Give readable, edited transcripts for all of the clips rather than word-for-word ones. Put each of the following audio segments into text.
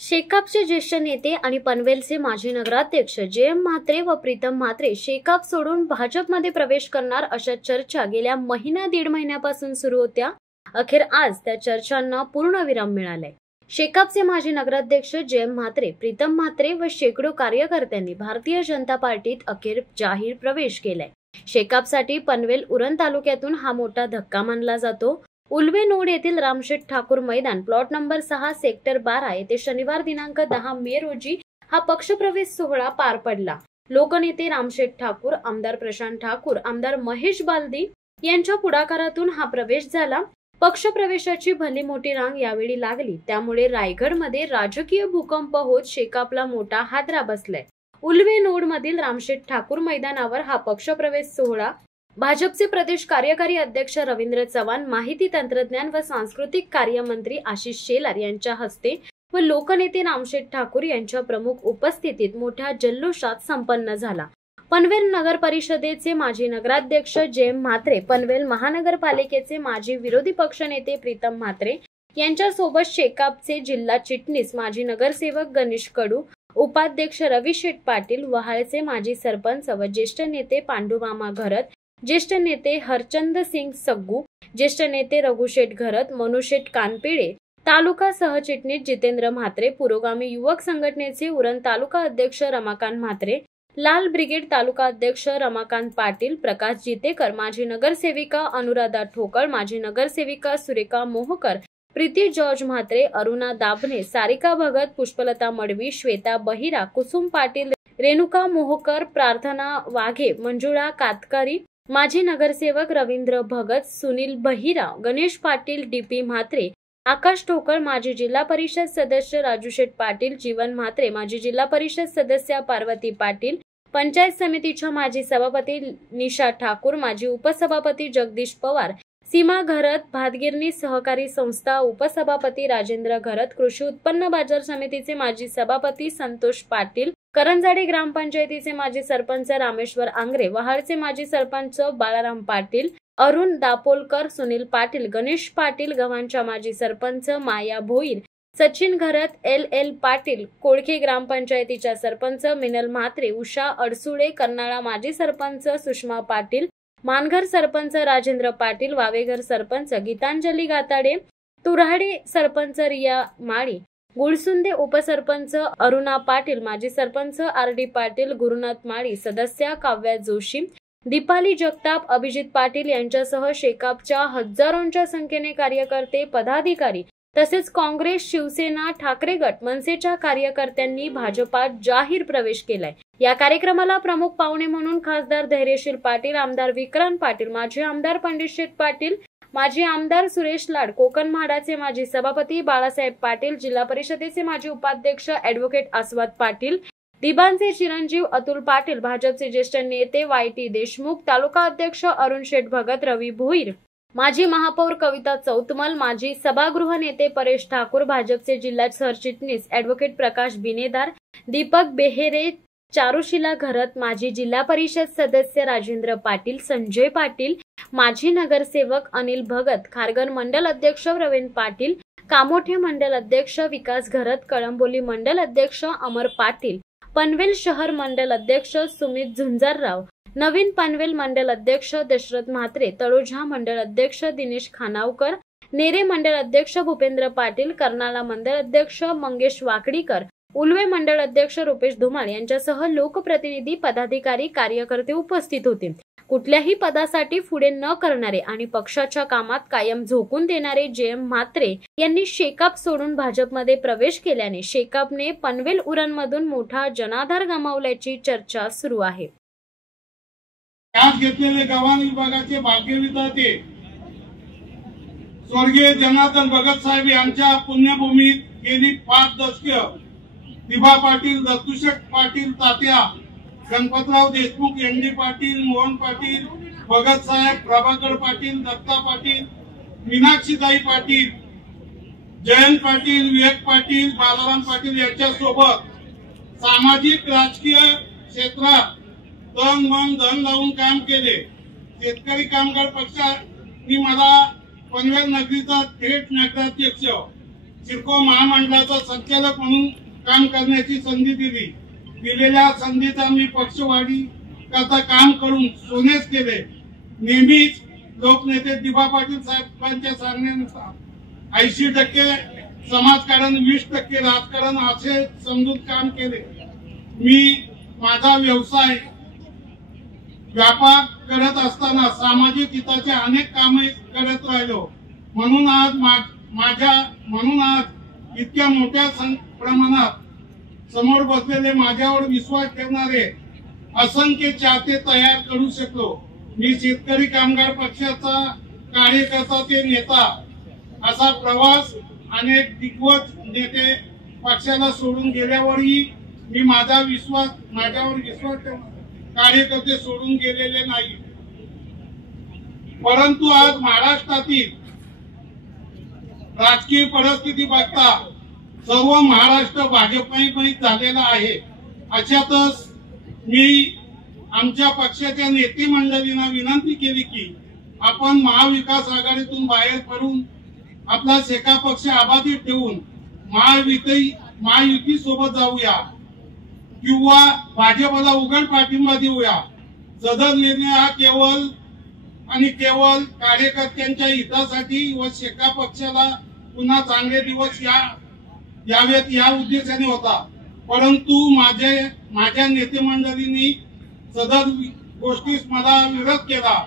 शेकापचे ज्येष्ठ नेते आणि पनवेलचे माजी नगराध्यक्ष जे.एम. म्हात्रे व प्रीतम म्हात्रे शेकाप सोडून भाजपमध्ये प्रवेश करणार अशा चर्चा गेल्या दीड महिन्यापासून सुरू होत्या. अखेर आज त्या चर्चांना पूर्णविराम मिळालाय. शेकापचे माजी नगराध्यक्ष जे.एम. म्हात्रे, प्रीतम म्हात्रे व शेकडो कार्यकर्त्यांनी भारतीय जनता पार्टीत अखेर जाहीर प्रवेश केलाय. शेकापसाठी पनवेल उरण तालुक्यातून हा मोठा धक्का मानला जातो. उल्वे नोड येथील रामशेठ ठाकूर मैदान प्लॉट नंबर 6 सेक्टर 12 येथे शनिवार दिनांक 10 मे रोजी हा पक्षप्रवेश सोहळा पार पडला. लोकनेते रामशेठ ठाकूर, आमदार प्रशांत ठाकूर, आमदार महेश बालदी यांच्या पुढाकारातून हा प्रवेश झाला. पक्षप्रवेशाची भली मोठी रांग यावेळी लागली. त्यामुळे रायगडमध्ये राजकीय भूकंप होत शेकापला मोठा हादरा बसलाय. उल्वे नोड मधील रामशेठ ठाकूर मैदानावर हा पक्षप्रवेश सोहळा भाजपचे प्रदेश कार्यकारी अध्यक्ष रवींद्र चव्हाण, माहिती तंत्रज्ञान व सांस्कृतिक कार्य मंत्री आशिष शेलार यांच्या हस्ते व लोकनेते रामशेठ ठाकूर यांच्या प्रमुख उपस्थितीत मोठ्या जल्लोषात संपन्न झाला. पनवेल नगर परिषदेचे माजी नगराध्यक्ष जे.एम. म्हात्रे, पनवेल महानगरपालिकेचे माजी विरोधी पक्षनेते प्रीतम म्हात्रे यांच्यासोबत शेकापचे जिल्हा चिटणीस माजी नगरसेवक गणेश कडू, उपाध्यक्ष रविशेठ पाटील, वहाळचे माजी सरपंच व ज्येष्ठ नेते पांडुमामा घरत, ज्येष्ठ नेते हरचंद सिंग सग्गू, ज्येष्ठ नेते रघुशेठ घरत, मनुशेठ कानपेडे, तालुका सहचिटणीस जितेंद्र म्हात्रे, पुरोगामी युवक संघटनेचे उरण तालुका अध्यक्ष रमाकांत म्हात्रे, लाल ब्रिगेड तालुका अध्यक्ष रमाकांत पाटील, प्रकाश जितेकर, माजी नगरसेविका अनुराधा ठोकळ, माजी नगरसेविका सुरेखा मोहकर, प्रीती जॉर्ज म्हात्रे, अरुणा दाभणे, सारिका भगत, पुष्पलता मडवी, श्वेता बहिरा, कुसुम पाटील, रेणुका मोहकर, प्रार्थना वाघे, मंजुळा कातकरी, माजी नगरसेवक रवींद्र भगत, सुनील बहिरा, गणेश पाटील, डी.पी. म्हात्रे, आकाश ठोकळ, माजी जिल्हा परिषद सदस्य राजूशेठ पाटील, जीवन म्हात्रे, माजी जिल्हा परिषद सदस्य पार्वती पाटील, पंचायत समितीच्या माजी सभापती निशा ठाकूर, माजी उपसभापती जगदीश पवार, सीमा घरत, भातगिरणी सहकारी संस्था उपसभापती राजेंद्र घरत, कृषी उत्पन्न बाजार समितीचे माजी सभापती संतोष पाटील, करंजाडे ग्रामपंचायतीचे माजी सरपंच रामेश्वर आंग्रे, वहाळचे माजी सरपंच बाळाराम पाटील, अरुण दापोलकर, सुनील पाटील, गणेश पाटील, गव्हाणच्या माजी सरपंच माया भोईर, सचिन घरत, एल पाटील, कोळखे ग्रामपंचायतीच्या सरपंच मिनल म्हात्रे, उषा अडसुळे, कर्नाळा माजी सरपंच सुषमा पाटील, मानघर सरपंच राजेंद्र पाटील, वावेघर सरपंच गीतांजली गाताडे, तुराडे सरपंच रिया माळी, गुळसुंदे उपसरपंच अरुणा पाटील, माजी सरपंच आर.डी. पाटील, गुरुनाथ माळी, सदस्या काव्या जोशी, दीपाली जगताप, अभिजित पाटील यांच्यासह शेकापच्या हजारोंच्या संख्येने कार्यकर्ते, पदाधिकारी तसेच काँग्रेस, शिवसेना, ठाकरे गट, मनसेच्या कार्यकर्त्यांनी भाजपात जाहीर प्रवेश केलाय. या कार्यक्रमाला प्रमुख पाहुणे म्हणून खासदार धैर्यशील पाटील, आमदार विक्रांत पाटील, माजी आमदार पंडितशेठ पाटील, माजी आमदार सुरेश लाड, कोकण म्हाडाचे माजी सभापती बाळासाहेब पाटील, जिल्हा परिषदेचे माजी उपाध्यक्ष ॲडव्होकेट आस्वाद पाटील, दिबांचे चिरंजीव अतुल पाटील, भाजपचे ज्येष्ठ नेते वाय.टी. देशमुख, तालुका अध्यक्ष अरुण शेठ भगत, रवी भोईर, माजी महापौर कविता चौतमल, माजी सभागृह नेते परेश ठाकूर, भाजपचे जिल्हा सरचिटणीस ॲडव्होकेट प्रकाश बिनेदार, दीपक बेहेरे, चारुशिला घरत, माजी जिल्हा परिषद सदस्य राजेंद्र पाटील, संजय पाटील, माजी नगरसेवक अनिल भगत, खारघर मंडल अध्यक्ष प्रवीण पाटील, कामोठे मंडल अध्यक्ष विकास घरत, कळंबोली मंडल अध्यक्ष अमर पाटील, पनवेल शहर मंडल अध्यक्ष सुमित झुंजारराव, नवीन पनवेल मंडल अध्यक्ष दशरथ म्हात्रे, तळोजा मंडल अध्यक्ष दिनेश खानावकर, नेरे मंडल अध्यक्ष भूपेंद्र पाटील, कर्नाळा मंडल अध्यक्ष मंगेश वाकडीकर, उल्वे मंडळ अध्यक्ष रुपेश धुमाळ यांच्यासह लोकप्रतिनिधी, पदाधिकारी, कार्यकर्ते उपस्थित होते. कुठल्याही पदासाठी पुढे न करणारे आणि पक्षाच्या कामात कायम झोकून देणारे जे.एम. म्हात्रे यांनी शेकाप सोडून भाजपमध्ये प्रवेश केल्याने शेकापने पनवेल उरण मधून मोठा जनाधार गमावल्याची चर्चा सुरू आहे. घेतलेले गव्हाण विभागाचे भाग्यविधाते स्वर्गीय जनार्दन भगत साहेब यांच्या पुण्यभूमीत गेली 5 दशके दिबा पाटील, दत्तूशेठ पाटील तात्या, गणपतराव देशमुख, एम.डी. पाटील, मोहन पाटील, भगत साहेब, प्रभाकर पाटील, दत्ता पाटील, मीनाक्षीताई पाटील, जयंत पाटील, विवेक पाटील, बालाराम पाटील यांच्यासोबत सामाजिक राजकीय क्षेत्रात तन मन धन लावून काम केले. शेतकरी कामगार पक्षाने मला पनवेल नगरीचा थेट नगराध्यक्ष सिडको महामंडळाचा संचालक म्हणून काम करण्याची संधी दिली. दिलेल्या संधीचा मी पक्षवाढी करता काम करून सोनेच केले. नेहमीच लोकनेते दिबा पाटील साहेबांच्या सांगण्यानुसार 80% समाजकारण 20% राजकारण असे समजून काम केले. मी माझा व्यवसाय व्यापार करत असताना सामाजिक हिताचे अनेक कामे करत राहिलो. म्हणून आज इतक्या मोठ्या प्रमाणात समोर बसलेले माझ्यावर विश्वास ठेवणारे असंख्य चाहते तयार करू शकलो. मी शेतकरी कामगार पक्षाचा कार्यकर्ता ते नेता असा प्रवास अनेक दिग्गज नेते पक्षाला सोडून गेल्यावरही मी माझ्यावर विश्वास ठेवणारे कार्यकर्ते सोडून गेलेले नाही. परंतु आज महाराष्ट्रातील राजकीय परिस्थिती बघता सर्व महाराष्ट्र भाजपमय झालेला आहे. अशातच मी आमच्या पक्षाच्या नेते मंडळींना विनंती केली की आपण महाविकास आघाडीतून बाहेर पडून आपला शेका पक्ष अबाधित ठेवून महायुती सोबत जाऊया किंवा भाजपला उघड पाठिंबा देऊया. सदर निर्णय हा केवळ कार्यकर्त्यांच्या हितासाठी व शेका पक्षाला पुन्हा चांगले दिवस यावेत या उद्देशाने होता. परंतु माझ्या नेते मंडळींनी सदर गोष्टीस मला विरोध केला.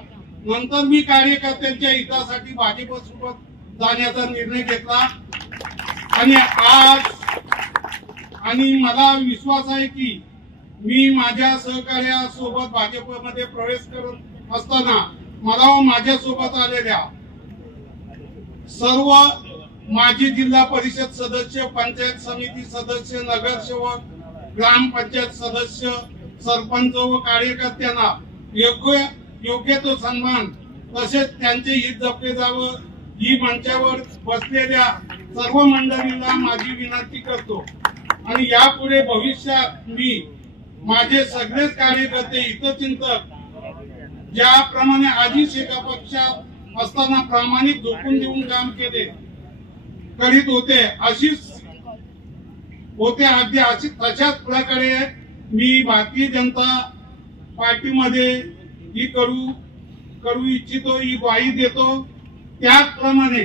नंतर मी कार्यकर्त्यांच्या हितासाठी भाजपसोबत जाण्याचा निर्णय घेतला आणि मला विश्वास आहे की मी माझ्या सहकार्यासोबत भाजपमध्ये प्रवेश करत असताना मला व माझ्यासोबत आलेल्या सर्व माजी जिल्हा परिषद सदस्य, पंचायत समिती सदस्य, नगरसेवक, ग्रामपंचायत सदस्य, सरपंच व कार्यकर्त्यांना योग्य तो सन्मान तसेच त्यांचे हित जपले जावं ही मंचावर बसलेल्या सर्व मंडळींना माझी विनंती करतो. आणि यापुढे भविष्यात मी माझे सगळेच कार्यकर्ते हितचिंतक ज्याप्रमाणे आधी शेका पक्षात असताना प्रामाणिक झोकून देऊन काम करीत होते अगदी तशाच प्रकारे मी भारतीय जनता पार्टीमध्ये ही करू इच्छितो, ही ग्वाही देतो. त्याचप्रमाणे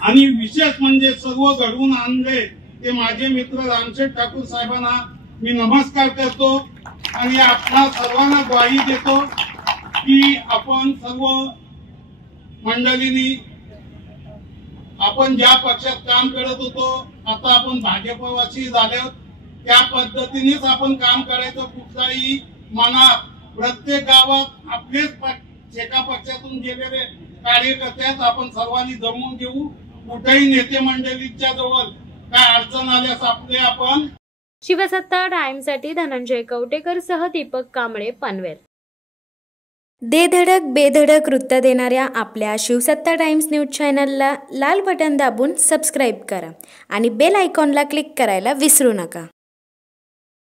आणि विशेष म्हणजे सर्व घडवून आणले ते माझे मित्र रामशेठ ठाकूर साहेबांना मी नमस्कार करतो आणि आपल्या सर्वांना ग्वाही देतो की आपण सर्व मंडळींनी आपण ज्या पक्षात काम करत होतो आता आपण भाजपवासी झाले त्या पद्धतीनेच आपण काम करायचं. कुठलाही मनात प्रत्येक गावात आपलेच शेका पक्षातून गेलेले कार्यकर्ते आहेत. आपण सर्वांनी जमवून घेऊ. कुठेही नेते मंडळीच्या जवळ काय अडचण आल्यास आपण शिवसत्ता टाइम्ससाठी धनंजय कवटेकर सह दीपक कांबळे, पनवेल. दे धडक बेधडक वृत्त देणाऱ्या आपल्या शिवसत्ता टाइम्स न्यूज चॅनलला लाल बटन दाबून सबस्क्राईब करा आणि बेल आयकॉनला क्लिक करायला विसरू नका.